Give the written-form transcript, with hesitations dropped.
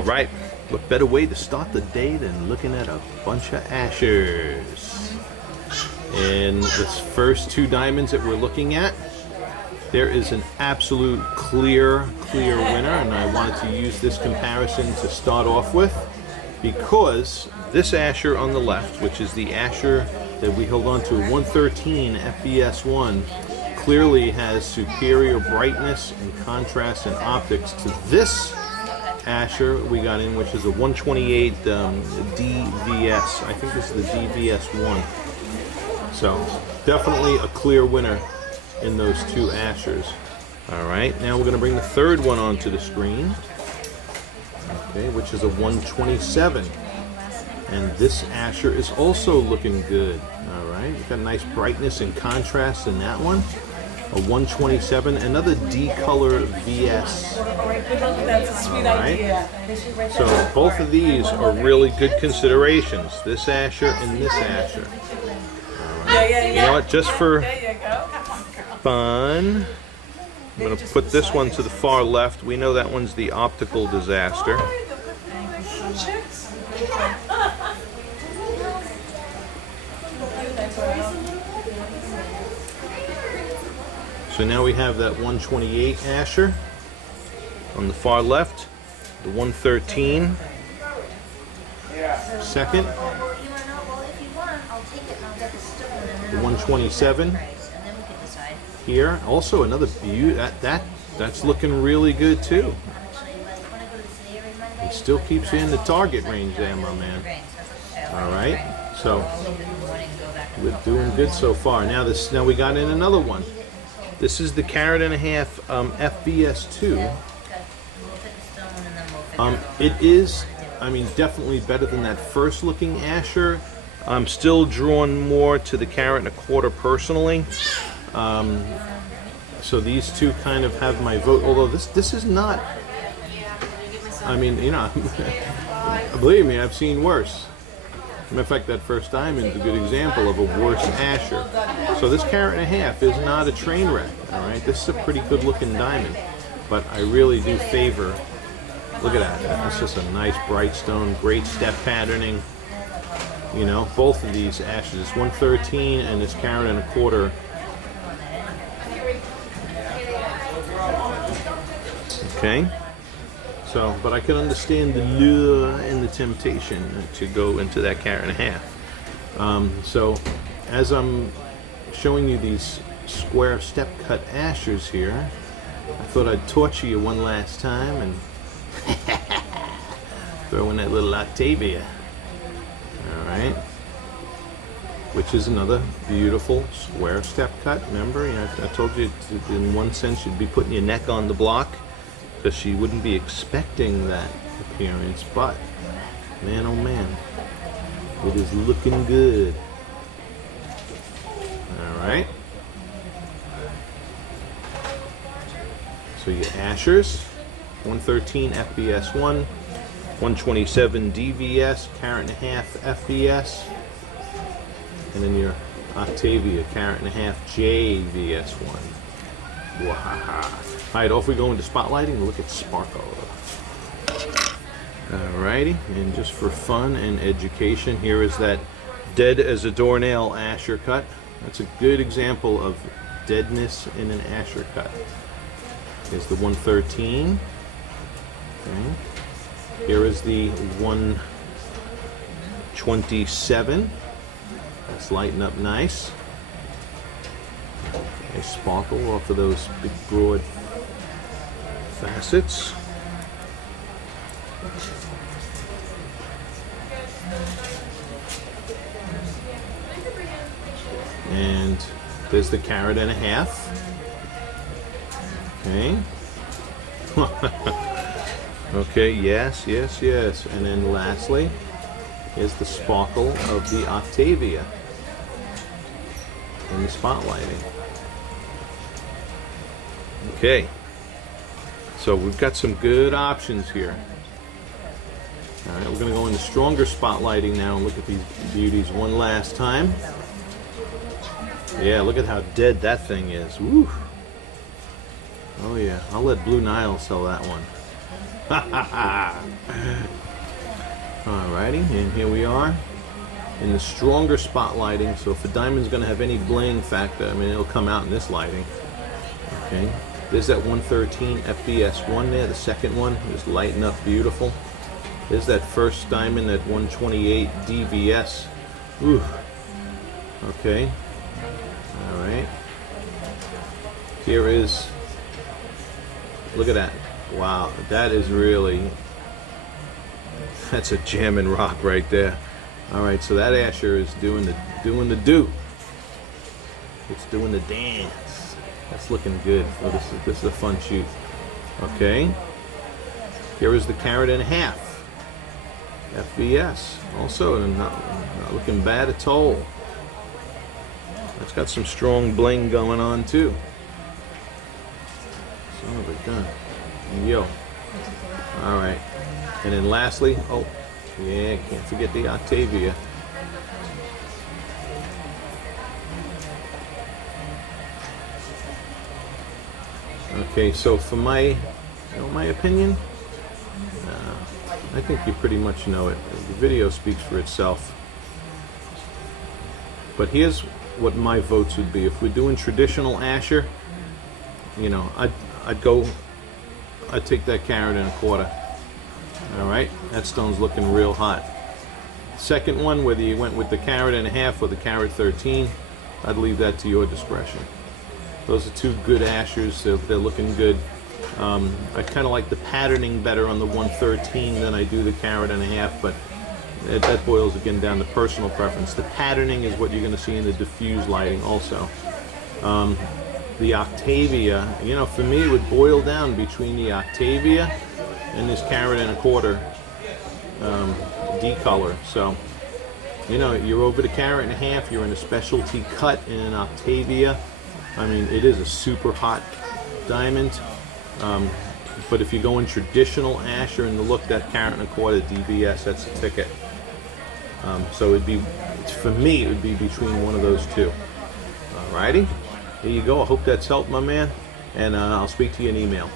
All right, what better way to start the day than looking at a bunch of Asschers? And this first two diamonds that we're looking at, there is an absolute clear winner, and I wanted to use this comparison to start off with because this Asscher on the left, which is the Asscher that we held on to, 113 FBS1, clearly has superior brightness and contrast and optics to this Asscher we got in, which is a 128 DVS. I think this is the DVS1. So definitely a clear winner in those two Asschers. All right, now we're going to bring the third one onto the screen, okay, which is a 127. And this Asscher is also looking good. All right, you've got nice brightness and contrast in that one. A 127, another D-color VS. That's a sweet idea. So both of these are really good considerations. This Asscher and this Asscher. You know what? Just for fun, I'm going to put this one to the far left. We know that one's the optical disaster. So now we have that 128 Asscher on the far left, the 113 second, the 127 here. Also another beauty. That's looking really good too. It still keeps you in the target range there, my man. All right, so we're doing good so far. Now we got in another one. This is the carat and a half FBS2. It is, I mean, definitely better than that first looking Asscher. I'm still drawn more to the carat and a quarter personally. So these two kind of have my vote, although this is not, I mean, you know, believe me, I've seen worse. Matter of fact, that first diamond is a good example of a worse Asscher. So this carat and a half is not a train wreck, all right? This is a pretty good looking diamond, but I really do favor, look at that. That's just a nice bright stone, great step patterning. You know, both of these Asschers, this 113 and this carat and a quarter. Okay. So, but I can understand the lure and the temptation to go into that carat and a half. So, as I'm showing you these square step cut Asschers here, I thought I'd torture you one last time and throw in that little Octavia. All right, which is another beautiful square step cut. Remember, you know, I told you in one sense you'd be putting your neck on the block, because she wouldn't be expecting that appearance, but man oh man, it is looking good. Alright, so your Asschers, 113 FBS1, 127 DVS, carat and a half FBS, and then your Octavia, carat and a half JVS1. Wahaha. Alright, off we go into spotlighting and look at sparkle. Alrighty, and just for fun and education, here is that dead as a doornail Asscher cut. That's a good example of deadness in an Asscher cut. Here's the 113. Okay. Here is the 127. That's lighting up nice. A sparkle off of those big broad facets. And there's the carat and a half. Okay. Okay, yes. And then lastly is the sparkle of the Octavia in the spotlighting. Okay, so we've got some good options here. All right, we're going to go into stronger spotlighting now and look at these beauties one last time. Yeah, look at how dead that thing is. Woo. Oh yeah, I'll let Blue Nile sell that one. Alrighty, and here we are in the stronger spotlighting. So if the diamond's going to have any bling factor, I mean, it'll come out in this lighting. Okay, there's that 113 FBS1 there. The second one is lighting up beautiful. There's that first diamond at 128 DVS. Ooh. Okay. All right. Here is. Look at that. Wow, that is really. That's a jamming rock right there. All right, so that Asscher is doing the do. It's doing the dance. That's looking good. Oh, this is a fun shoot. Okay. Here is the carat and a half. FBS. Also not looking bad at all. It's got some strong bling going on too. Son of a gun. Yo. All right. And then lastly, oh, yeah, can't forget the Octavia. Okay, so for my opinion, I think you pretty much know it. The video speaks for itself. But here's what my votes would be. If we're doing traditional Asscher, you know, I'd take that carat and a quarter. All right, that stone's looking real hot. Second one, whether you went with the carat and a half or the carat 13, I'd leave that to your discretion. Those are two good Asschers. They're looking good. I kind of like the patterning better on the 113 than I do the carat and a half, but that boils again down to personal preference. The patterning is what you're going to see in the diffuse lighting also. The Octavia, you know, for me it would boil down between the Octavia and this carat and a quarter D-color. So, you know, you're over the carat and a half, you're in a specialty cut in an Octavia. I mean, it is a super hot diamond. But if you're going traditional Asscher and the look, that carat and a quarter DVS, that's the ticket. So for me, it would be between one of those two. Alrighty, there you go. I hope that's helped, my man, and I'll speak to you in email.